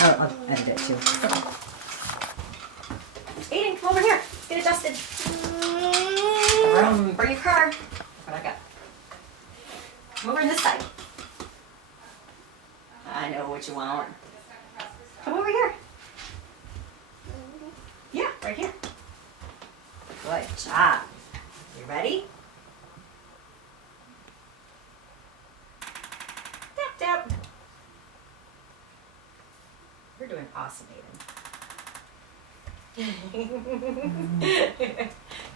I'll edit it too. Okay. Aiden, come over here. Let's get it dusted. Bring your car. Look what I got. Come over on this side. I know what you want. Come over here. Yeah, right here. Good job. You ready? Tap, tap. You're doing awesome, Aiden.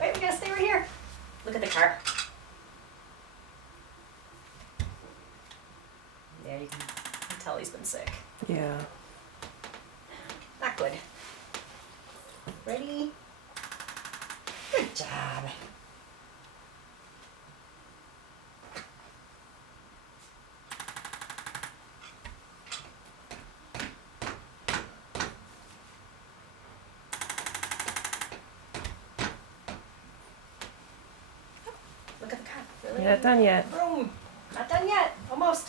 Wait, we gotta stay right here. Look at the car. Yeah, you can tell he's been sick. Yeah. Not good. Ready? Good job. Look at the car. Really? You're not done yet. Boom. Not done yet. Almost.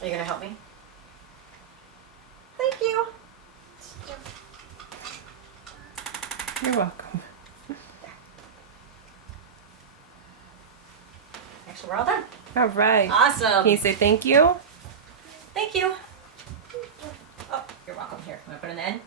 Are you gonna help me? Thank you. You're welcome. Actually, we're all done. All right. Awesome. Can you say thank you? Thank you. Oh, you're welcome. Here, I'm gonna put an end.